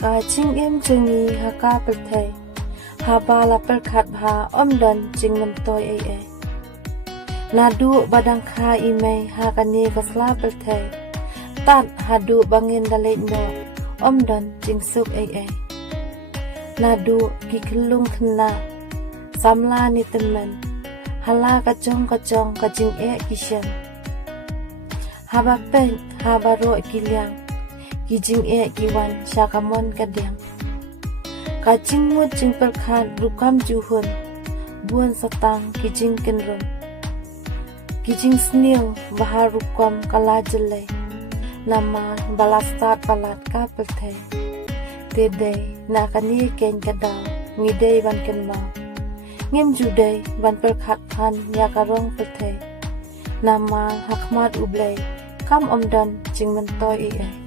ka jing em jingi ha ka pel thei ha ba la pel khat bha om don jing myntoi eiei na du badang kha ime ha ka ni ka sla pel thei tat ha du bangin da le no om don jing suk eiei na du ki khulung khna samla ni temen hala ka jong ka jing e kishan haba pen haba ro kiliang ki jing e ki wan shakamon ka diang ka jing mu jing per khan rukam ju hun buan satang ki jing kenrom ki jing snil bahar rukam kala jele nama balastat palat ka per the te de na kani ken kadaw ngi de ban ken ma ngim ju de ban per khat khan ya karong per the nama hakmat ublei kam om dan jing myntoi eiei